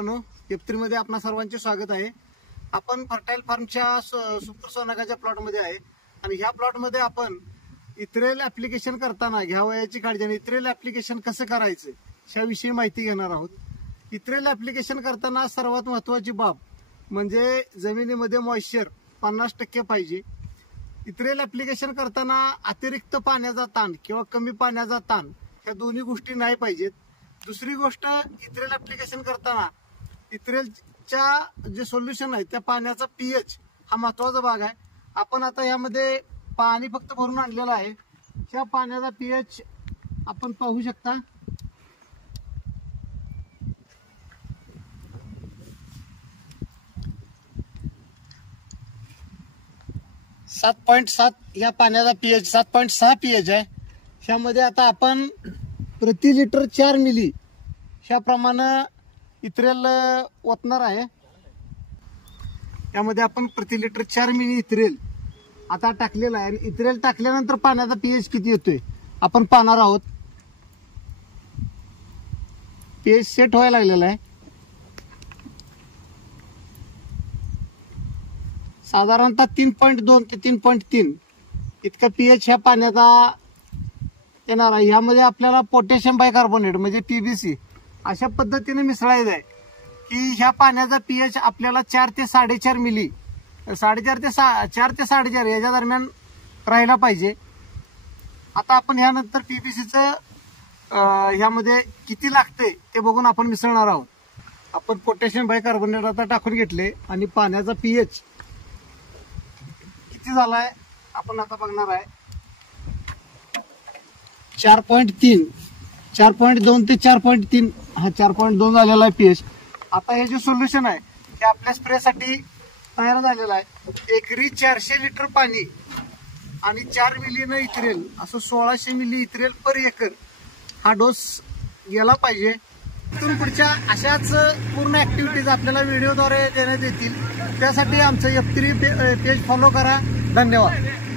F3 मध्ये आपणा सर्वांचे स्वागत आहे। आपण फर्टाईल फार्मच्या सुपर सोनागाच्या प्लॉट मध्ये आहे आणि ह्या प्लॉट मध्ये आपण इथ्रेल ऍप्लिकेशन करताना घ्यावयाची काळजी आणि इथ्रेल ऍप्लिकेशन कसं करायचं याविषयी माहिती घेणार आहोत। इथ्रेल ऍप्लिकेशन करताना सर्वात महत्त्वाची बाब म्हणजे जमिनीमध्ये मॉइश्चर 50% पाहिजे। इथ्रेल ऍप्लिकेशन करताना अतिरिक्त पाण्याचा ताण किंवा कमी पाण्याचा ताण ह्या दोन्ही गोष्टी नाही पाहिजेत। दुसरी गोष्ट इथ्रेल ऍप्लिकेशन करताना इथ्रेलच्या जे सोल्युशन आहे त्या पाण्याचा पीएच हा महत्त्वाचा भाग आहे। आपण आता यामध्ये पाणी फक्त भरून आणलेलं आहे। त्या पाण्याचा पीएच आपण पाहू शकता। .7 या पाण्याचा पीएच 7.6 पीएच आहे। यामध्ये आता आपण प्रति लिटर 4 मिली ह्या प्रमाणे इथ्रेल ओतणार आहे। यामध्ये आपण प्रति लिटर 4 मिली इथ्रेल आता टाकलेला आहे। इथ्रेल टाकल्यानंतर पाण्याचा पीएच किती येतोय आपण पाहणार आहोत। पीएच सेट व्हायला लागलेला आहे। साधारणतः 3.2 ते 3.3 इतका पीएच ह्या पाण्याचा येणार आहे। यामध्ये आपल्याला पोटॅशियम बायकार्बोनेट म्हणजे पीबीसी अशा पद्धतीने मिसळायचं आहे की ह्या पाण्याचा पीएच आपल्याला 4 ते 4.5 मिली 4 ते 4.5 याच्या दरम्यान राहिला पाहिजे। आता आपण ह्यानंतर पीबीसीचं ह्यामध्ये किती लागते ते बघून आपण मिसळणार आहोत। आपण पोटॅशियम बायकार्बोनेट आता टाकून घेतले आणि पाण्याचा पीएच किती झालाय आपण आता बघणार आहे। 4.3 4.2 ते 4.3 हा 4.2 झालेला आहे पीएच। आता हे जे सोल्युशन आहे ते आपल्या स्प्रेसाठी तयार झालेलं आहे। एकरी 400 लिटर पाणी आणि 4 मिलीनं इथ्रेल असं 1600 मिली इथ्रेल पर एकर हा डोस गेला पाहिजे। इथून पुढच्या अशाच पूर्ण ऍक्टिव्हिटीज आपल्याला व्हिडिओद्वारे देण्यात येतील। त्यासाठी आमचं F3 पेज फॉलो करा। धन्यवाद।